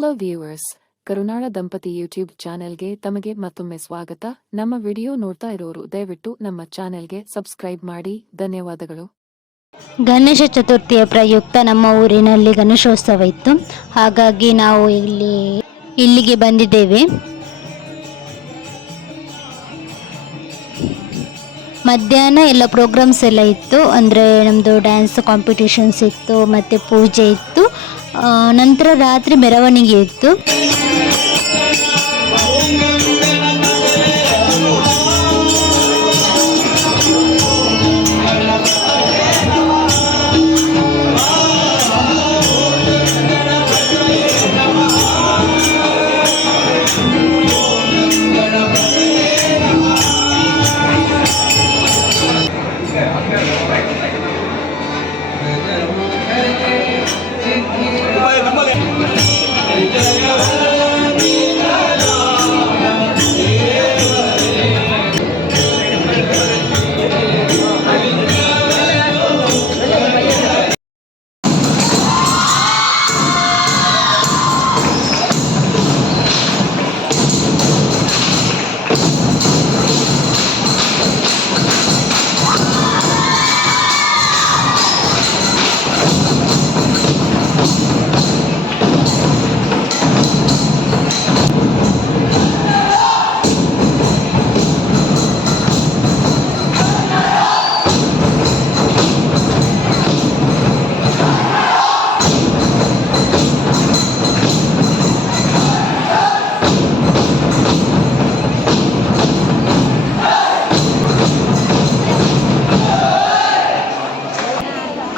Hello viewers, ಕರುನಾಳ ದಂಪತಿ YouTube ಚಾನೆಲ್ಗೆ ತಮಗೆ ಮತ್ತೊಮ್ಮೆ ಸ್ವಾಗತ. ನಮ್ಮ ವಿಡಿಯೋ ನೋಡ್ತಾ ಇರೋರು ದಯವಿಟ್ಟು ನಮ್ಮ ಚಾನೆಲ್ಗೆ ಸಬ್ಸ್ಕ್ರೈಬ್ ಮಾಡಿ. ಧನ್ಯವಾದಗಳು. ಗಣೇಶ ಚತುರ್ಥಿಯ ಪ್ರಯುಕ್ತ ನಮ್ಮ ಊರಿನಲ್ಲಿ ಗಣೇಶೋತ್ಸವ ಇತ್ತು. ಹಾಗಾಗಿ ನಾವು ಇಲ್ಲಿಗೆ ಬಂದಿದ್ದೇವೆ. ಮಧ್ಯಾಹ್ನ ಎಲ್ಲ ಪ್ರೋಗ್ರಾಮ್ಸ್ ಎಲ್ಲ ಇತ್ತು. ಅಂದರೆ ನಮ್ಮದು ಡ್ಯಾನ್ಸ್ ಕಾಂಪಿಟೇಷನ್ಸ್ ಇತ್ತು ಮತ್ತು ಪೂಜೆ ಇತ್ತು. ನಂತರ ರಾತ್ರಿ ಮೆರವಣಿಗೆ ಇತ್ತು.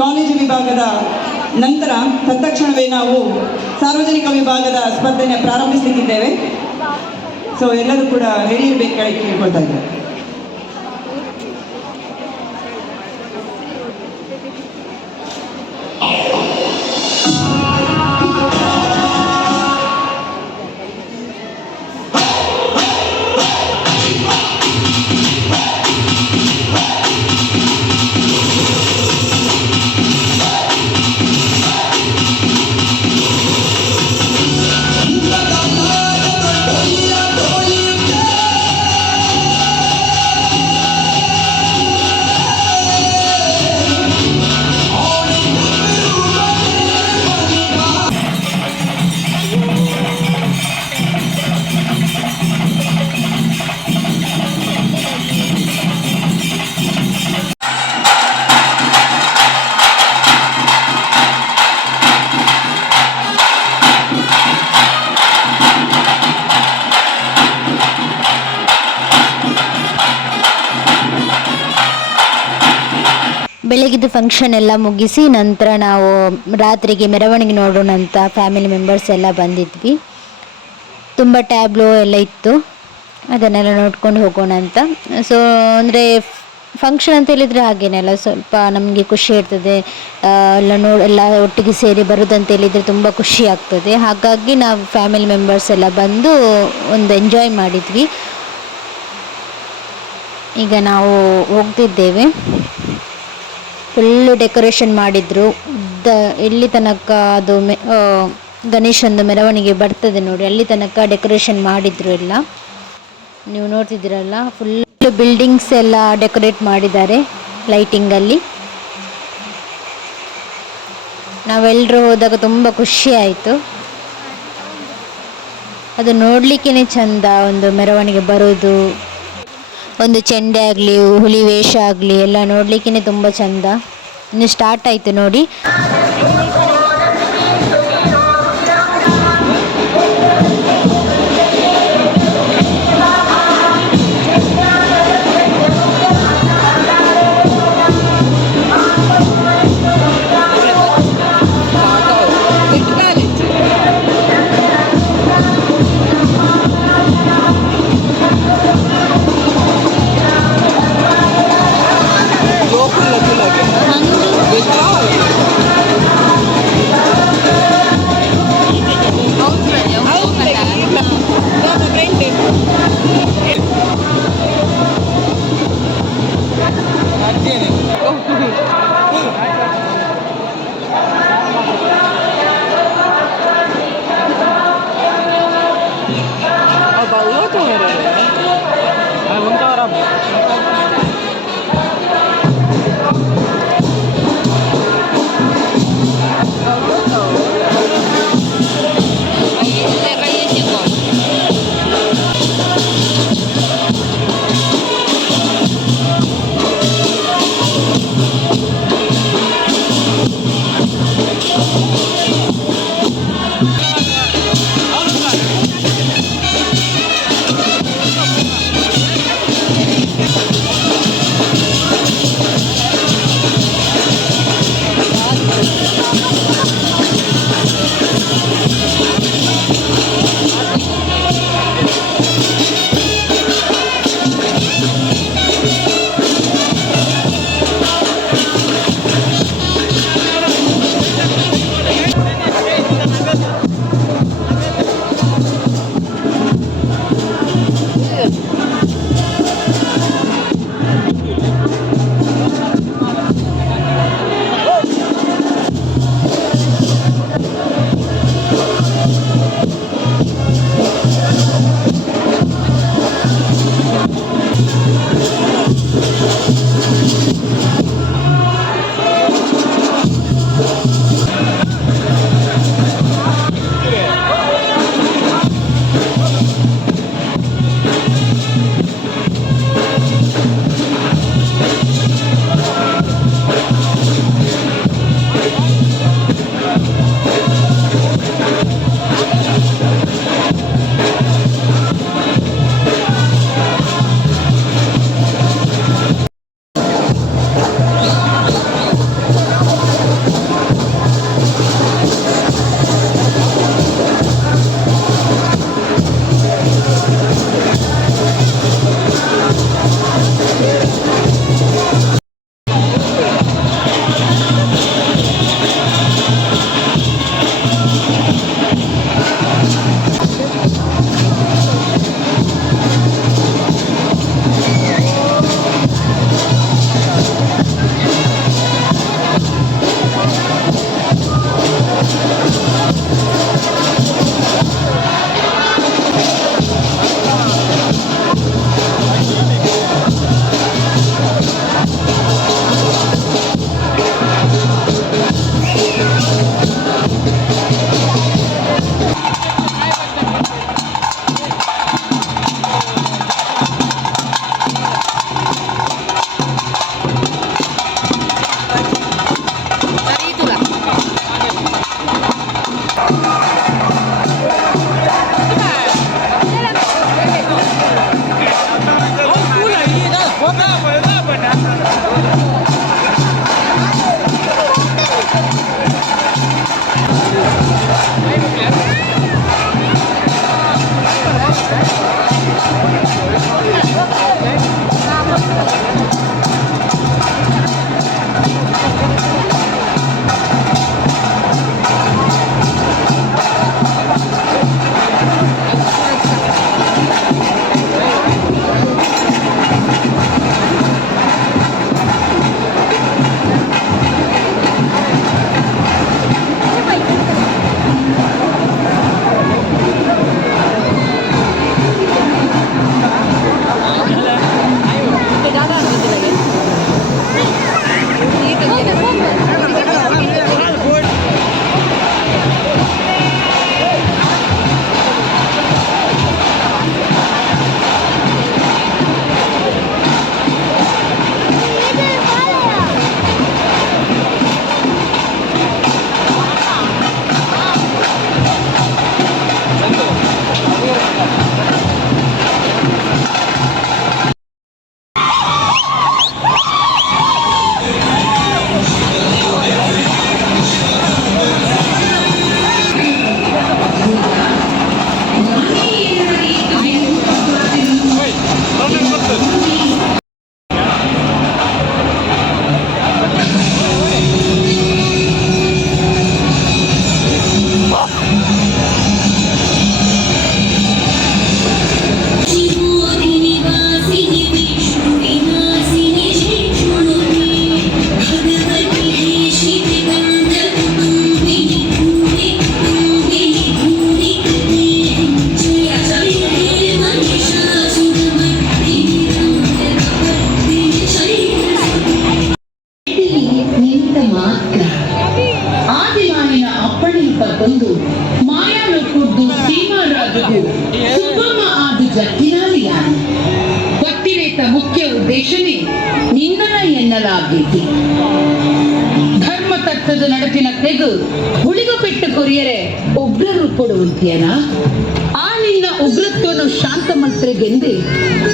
ಕಾಲೇಜು ವಿಭಾಗದ ನಂತರ ತತ್ಕ್ಷಣವೇ ನಾವು ಸಾರ್ವಜನಿಕ ವಿಭಾಗದ ಸ್ಪರ್ಧೆಯನ್ನು ಪ್ರಾರಂಭಿಸಲಿದ್ದೇವೆ. ಸೊ ಎಲ್ಲರೂ ಕೂಡ ರೆಡಿ ಇರಬೇಕಾಗಿ ಕೇಳ್ಕೊಳ್ತಾ ಇದ್ದಾರೆ. ಬೆಳಗಿದ್ದು ಫಂಕ್ಷನ್ ಎಲ್ಲ ಮುಗಿಸಿ ನಂತರ ನಾವು ರಾತ್ರಿಗೆ ಮೆರವಣಿಗೆ ನೋಡೋಣ ಅಂತ ಫ್ಯಾಮಿಲಿ ಮೆಂಬರ್ಸ್ ಎಲ್ಲ ಬಂದಿದ್ವಿ. ತುಂಬ ಟ್ಯಾಬ್ಲೋ ಎಲ್ಲ ಇತ್ತು, ಅದನ್ನೆಲ್ಲ ನೋಡ್ಕೊಂಡು ಹೋಗೋಣ ಅಂತ. ಸೊ ಅಂದರೆ ಫಂಕ್ಷನ್ ಅಂತ ಹೇಳಿದರೆ ಹಾಗೇನೆಲ್ಲ ಸ್ವಲ್ಪ ನಮಗೆ ಖುಷಿ ಇರ್ತದೆ. ಎಲ್ಲ ಒಟ್ಟಿಗೆ ಸೇರಿ ಬರೋದಂತ ಹೇಳಿದರೆ ತುಂಬ ಖುಷಿ ಆಗ್ತದೆ. ಹಾಗಾಗಿ ನಾವು ಫ್ಯಾಮಿಲಿ ಮೆಂಬರ್ಸ್ ಎಲ್ಲ ಬಂದು ಒಂದು ಎಂಜಾಯ್ ಮಾಡಿದ್ವಿ. ಈಗ ನಾವು ಹೋಗ್ತಿದ್ದೇವೆ. ಫುಲ್ಲು ಡೆಕೋರೇಷನ್ ಮಾಡಿದರು. ಎಲ್ಲಿ ತನಕ ಅದು ಗಣೇಶಂದು ಮೆರವಣಿಗೆ ಬರ್ತದೆ ನೋಡಿ, ಅಲ್ಲಿ ತನಕ ಡೆಕೋರೇಷನ್ ಮಾಡಿದರು ಎಲ್ಲ. ನೀವು ನೋಡ್ತಿದ್ದೀರಲ್ಲ, ಫುಲ್ ಬಿಲ್ಡಿಂಗ್ಸ್ ಎಲ್ಲ ಡೆಕೋರೇಟ್ ಮಾಡಿದ್ದಾರೆ ಲೈಟಿಂಗಲ್ಲಿ. ನಾವೆಲ್ಲರೂ ಹೋದಾಗ ತುಂಬ ಖುಷಿ ಆಯಿತು. ಅದು ನೋಡಲಿಕ್ಕೇ ಚಂದ, ಒಂದು ಮೆರವಣಿಗೆ ಬರೋದು, ಒಂದು ಚೆಂಡೆ ಆಗಲಿ, ಹುಲಿ ವೇಷ ಆಗಲಿ ಎಲ್ಲ ನೋಡಲಿಕ್ಕೇ ತುಂಬ ಚಂದ. ಇನ್ನು ಸ್ಟಾರ್ಟ್ ಆಯಿತು ನೋಡಿ. ಜಟ್ಟಿನಾಲಿಯಾನು ಗೊತ್ತಿರೇತ ಮುಖ್ಯ ಉದ್ದೇಶನೇ ನಿನ್ನನ ಎನ್ನಲಾಗೈತಿ ಧರ್ಮ ತತ್ವದ ನಡತಿನ ತೆಗು ಹುಳಿಗು ಪೆಟ್ಟು ಕೊರಿಯರೆ ಉಗ್ರರು ಕೊಡುವಂತೆಯನ ಆ ನಿನ್ನ ಉಗ್ರತ್ವನು ಶಾಂತ ಮಂತ್ರಿಗೆಂದೇ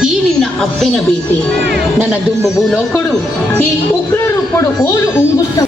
ಈ ನಿನ್ನ ಅಪ್ಪೆನ ಬೇಟೆ ನನ್ನ ದುಂಬು ಭೂಲೋಕೊಡು ಈ ಉಗ್ರರು ಕೊಡು ಓಲು ಉಂಗುಷ್ಟ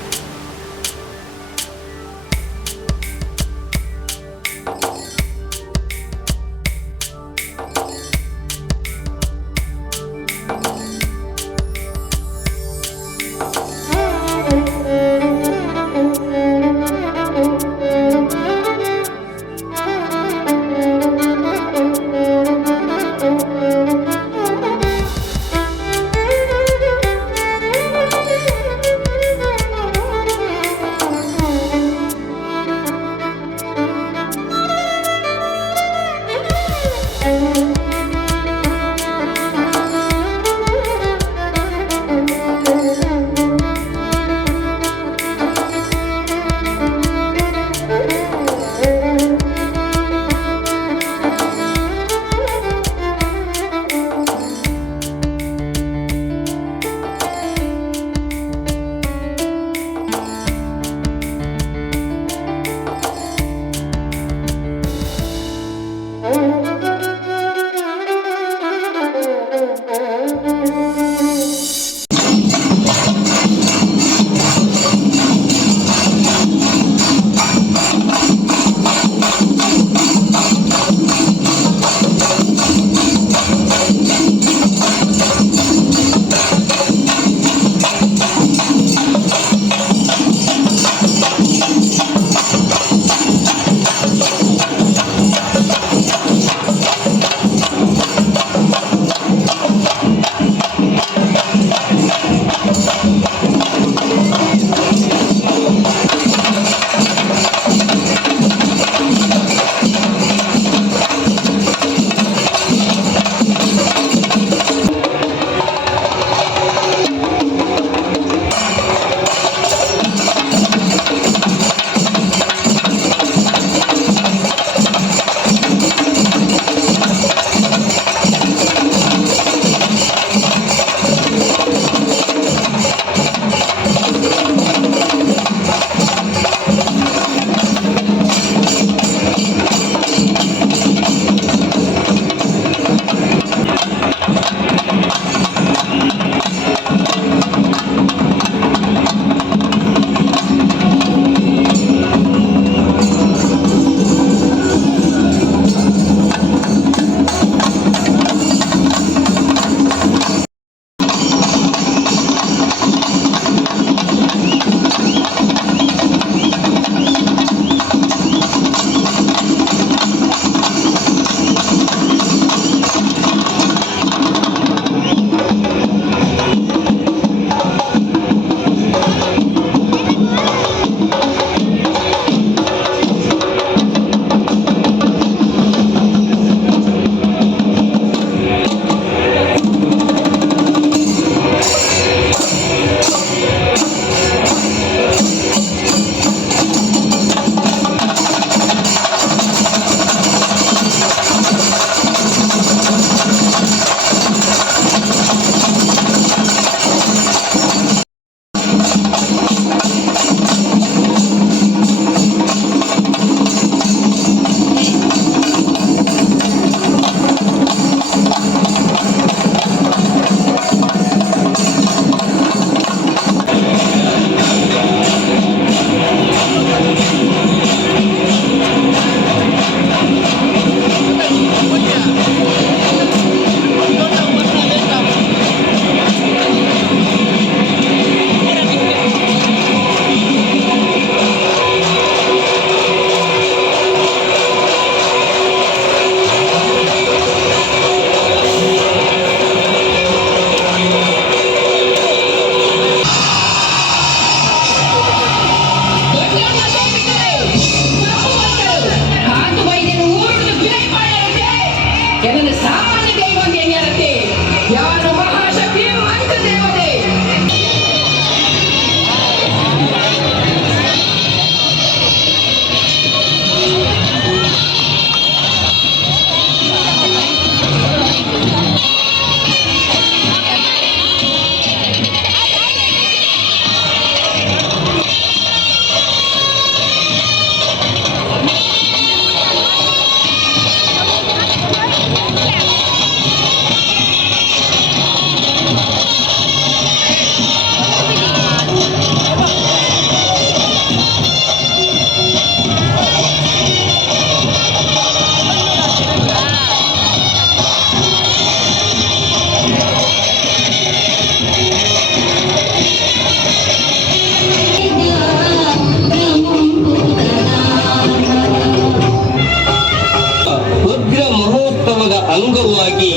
ಅಂಗವಾಗಿ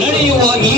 ನಡೆಯುವ ಈ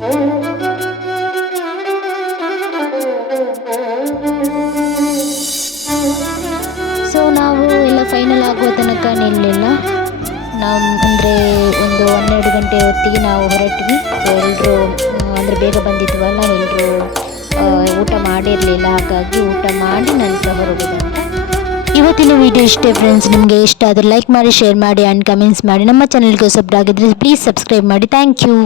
ಸೊ ನಾವು ಎಲ್ಲ ಫೈನಲ್ ಆಗುವ ತನಕ ನಿಲ್ಲಲಿಲ್ಲ. ನಾವು ಅಂದರೆ ಒಂದು 12 ಗಂಟೆ ಹೊತ್ತಿಗೆ ನಾವು ಹೊರಟ್ವಿ. ಸೊ ಎಲ್ಲರೂ ಅಂದರೆ ಬೇಗ ಬಂದಿದ್ವಲ್ಲ, ಎಲ್ಲರೂ ಊಟ ಮಾಡಿರಲಿಲ್ಲ, ಹಾಗಾಗಿ ಊಟ ಮಾಡಿ ನಂತರ ಹೊರಡೋದಂತ. ಇವತ್ತಿನ ವಿಡಿಯೋ ಇಷ್ಟೇ ಫ್ರೆಂಡ್ಸ್. ನಿಮಗೆ ಇಷ್ಟ ಆದರೆ ಲೈಕ್ ಮಾಡಿ, ಶೇರ್ ಮಾಡಿ ಆ್ಯಂಡ್ ಕಮೆಂಟ್ಸ್ ಮಾಡಿ. ನಮ್ಮ ಚಾನಲ್ಗೆ ಹೊಸಬ್ರಾಗಿದ್ದರೆ ಪ್ಲೀಸ್ ಸಬ್ಸ್ಕ್ರೈಬ್ ಮಾಡಿ. Thank you.